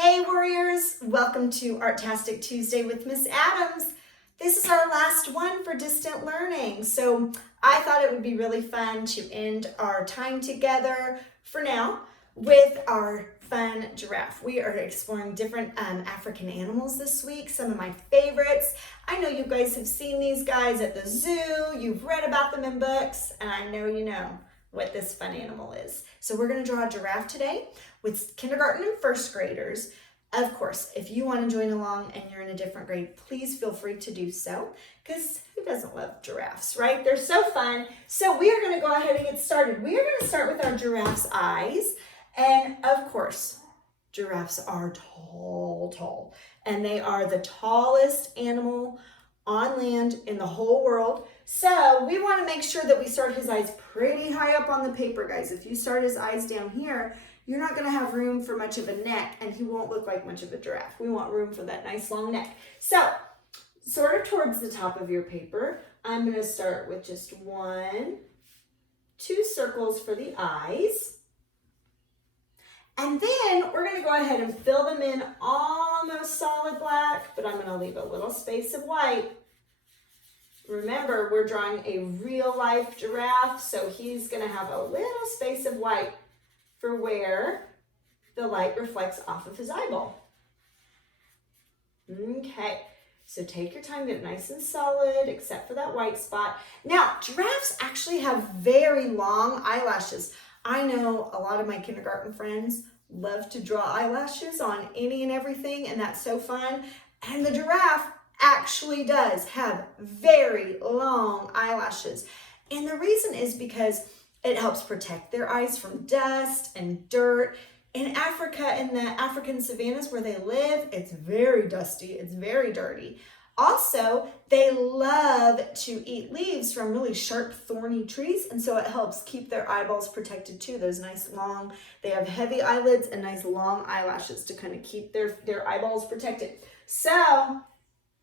Hey warriors, welcome to Artastic Tuesday with Miss Adams. This is our last one for distant learning, so I thought it would be really fun to end our time together for now with our fun giraffe. We are exploring different African animals this week, some of my favorites. I know you guys have seen these guys at the zoo, you've read about them in books, and I know you know what this fun animal is. So we're going to draw a giraffe today with kindergarten and first graders. Of course, if you want to join along and you're in a different grade, please feel free to do so, because who doesn't love giraffes, right? They're so fun. So we are going to go ahead and get started. We are going to start with our giraffe's eyes. And of course, giraffes are tall, and they are the tallest animal on land in the whole world. So we want to make sure that we start his eyes pretty high up on the paper, guys. If you start his eyes down here, you're not going to have room for much of a neck, and he won't look like much of a giraffe. We want room for that nice long neck. So sort of towards the top of your paper, I'm going to start with just 2 circles for the eyes. And then we're going to go ahead and fill them in almost solid black, but I'm going to leave a little space of white. Remember, we're drawing a real life giraffe, so he's going to have a little space of white for where the light reflects off of his eyeball. Okay, so take your time, get it nice and solid, except for that white spot. Now, giraffes actually have very long eyelashes. I know a lot of my kindergarten friends love to draw eyelashes on any and everything, and that's so fun. And the giraffe actually does have very long eyelashes. And the reason is because it helps protect their eyes from dust and dirt. In Africa, in the African savannas where they live, it's very dusty, it's very dirty. Also, they love to eat leaves from really sharp, thorny trees, and so it helps keep their eyeballs protected too. Those nice long, they have heavy eyelids and nice long eyelashes to kind of keep their eyeballs protected. So,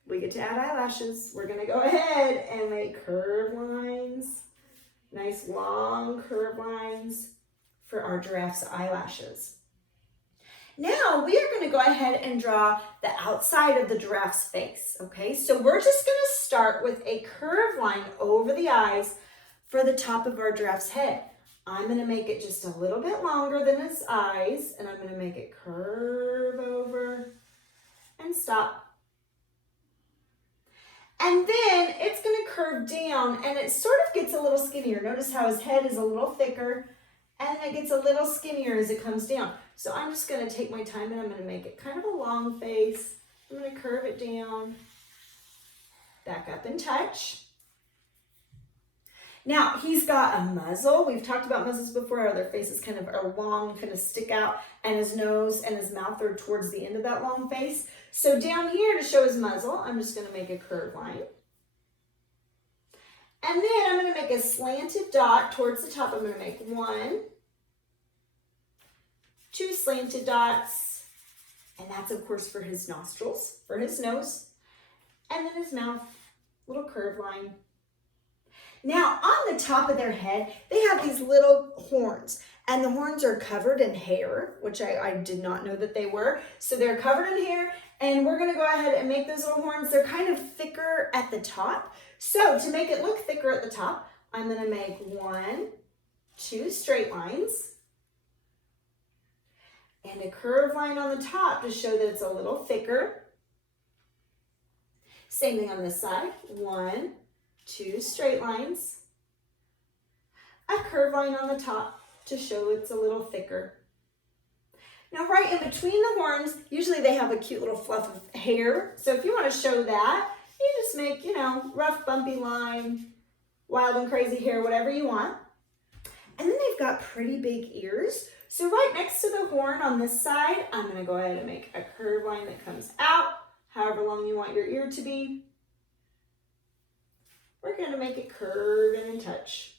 we get to add eyelashes. We're gonna go ahead and make curved lines, nice long curved lines for our giraffe's eyelashes. Now we are going to go ahead and draw the outside of the giraffe's face, okay? So we're just going to start with a curved line over the eyes for the top of our giraffe's head. I'm going to make it just a little bit longer than his eyes, and I'm going to make it curve over and stop. And then it's going to curve down, and it sort of gets a little skinnier. Notice how his head is a little thicker, and it gets a little skinnier as it comes down. So I'm just going to take my time, and I'm going to make it kind of a long face. I'm going to curve it down, back up and touch. Now, he's got a muzzle. We've talked about muzzles before, how their faces kind of are long, kind of stick out, and his nose and his mouth are towards the end of that long face. So down here to show his muzzle, I'm just going to make a curved line. And then I'm going to make a slanted dot towards the top. I'm going to make 1, 2 slanted dots, and that's of course for his nostrils, for his nose, and then his mouth, little curved line. Now on the top of their head, they have these little horns, and the horns are covered in hair, which I did not know that they were. So they're covered in hair, and we're going to go ahead and make those little horns. They're kind of thicker at the top. So to make it look thicker at the top, I'm going to make 1, 2 straight lines, and a curved line on the top to show that it's a little thicker. Same thing on this side, 1, 2 straight lines, a curved line on the top to show it's a little thicker. Now right in between the horns, usually they have a cute little fluff of hair. So if you want to show that, you just make, rough bumpy line, wild and crazy hair, whatever you want. And then they've got pretty big ears. So right next to the horn on this side, I'm going to go ahead and make a curved line that comes out, however long you want your ear to be. We're going to make it curve and touch.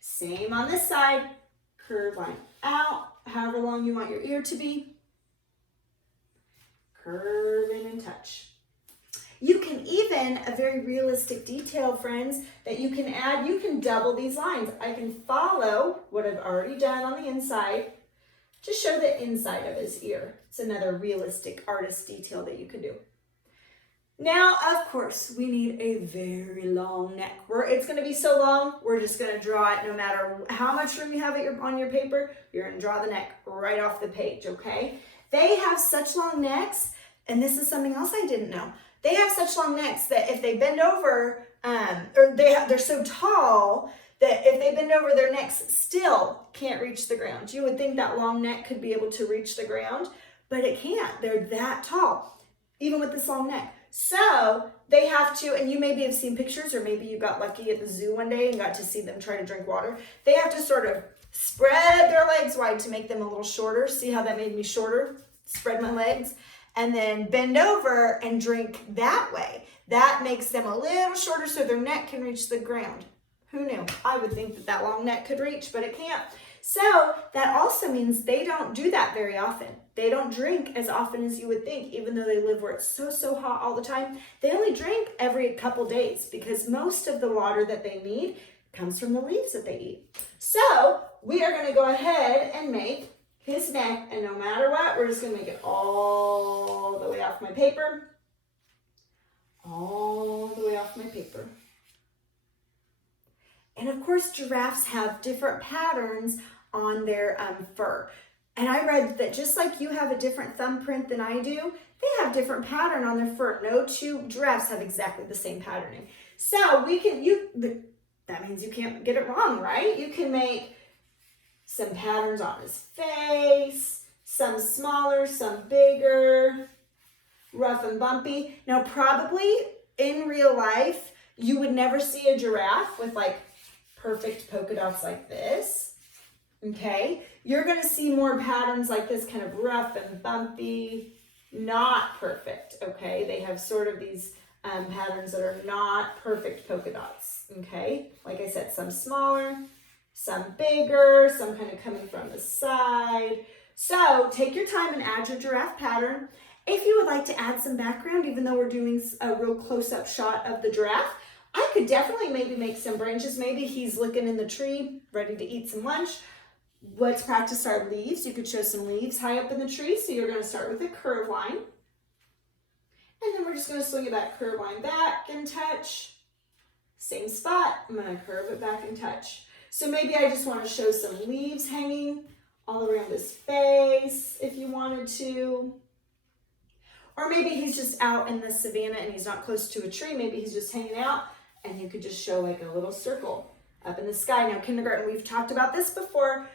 Same on this side, curved line out, however long you want your ear to be. Curve and touch. You can even, a very realistic detail, friends, that you can add, you can double these lines. I can follow what I've already done on the inside, to show the inside of his ear. It's another realistic artist detail that you can do. Now, of course, we need a very long neck. It's going to be so long, we're just going to draw it no matter how much room you have on your paper. You're going to draw the neck right off the page, okay? They have such long necks, and this is something else I didn't know. They have such long necks that if they bend over, they're so tall that if they bend over, their necks still can't reach the ground. You would think that long neck could be able to reach the ground, but it can't. They're that tall, even with this long neck. So they have to, and you maybe have seen pictures, or maybe you got lucky at the zoo one day and got to see them try to drink water. They have to sort of spread their legs wide to make them a little shorter. See how that made me shorter? Spread my legs. And then bend over and drink that way. That makes them a little shorter so their neck can reach the ground. Who knew? I would think that that long neck could reach, but it can't. So that also means they don't do that very often. They don't drink as often as you would think, even though they live where it's so hot all the time. They only drink every couple days because most of the water that they need comes from the leaves that they eat. So we are going to go ahead and make his neck, and no matter what, we're just going to make it all the way off my paper. All the way off my paper. And of course, giraffes have different patterns on their fur. And I read that just like you have a different thumbprint than I do, they have different pattern on their fur. No two giraffes have exactly the same patterning. So that means you can't get it wrong, right? You can make some patterns on his face, some smaller, some bigger, rough and bumpy. Now, probably in real life, you would never see a giraffe with like perfect polka dots like this, okay? You're gonna see more patterns like this, kind of rough and bumpy, not perfect, okay? They have sort of these patterns that are not perfect polka dots, okay? Like I said, some smaller, some bigger, some kind of coming from the side. So take your time and add your giraffe pattern. If you would like to add some background, even though we're doing a real close-up shot of the giraffe, I could definitely maybe make some branches. Maybe he's looking in the tree, ready to eat some lunch. Let's practice our leaves. You could show some leaves high up in the tree. So you're going to start with a curve line. And then we're just going to swing it back, curve line back and touch. Same spot. I'm going to curve it back and touch. So maybe I just want to show some leaves hanging all around his face if you wanted to. Or maybe he's just out in the savannah and he's not close to a tree. Maybe he's just hanging out and you could just show like a little circle up in the sky. Now, kindergarten, we've talked about this before.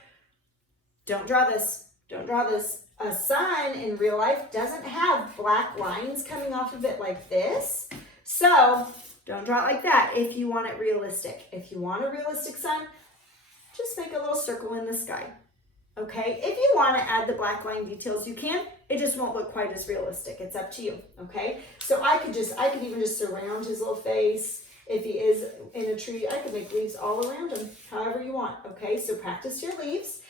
Don't draw this. Don't draw this. A sun in real life doesn't have black lines coming off of it like this. So don't draw it like that if you want it realistic. If you want a realistic sun, just make a little circle in the sky. Okay, if you want to add the black line details, you can. It just won't look quite as realistic. It's up to you, okay? So I could even just surround his little face. If he is in a tree, I could make leaves all around him, however you want, okay? So practice your leaves.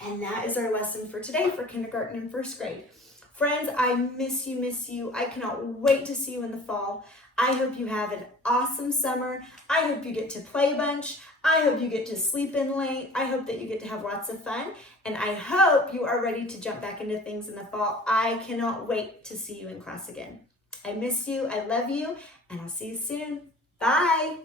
And that is our lesson for today for kindergarten and first grade. Friends, I miss you. I cannot wait to see you in the fall. I hope you have an awesome summer. I hope you get to play a bunch. I hope you get to sleep in late. I hope that you get to have lots of fun. And I hope you are ready to jump back into things in the fall. I cannot wait to see you in class again. I miss you. I love you. And I'll see you soon. Bye.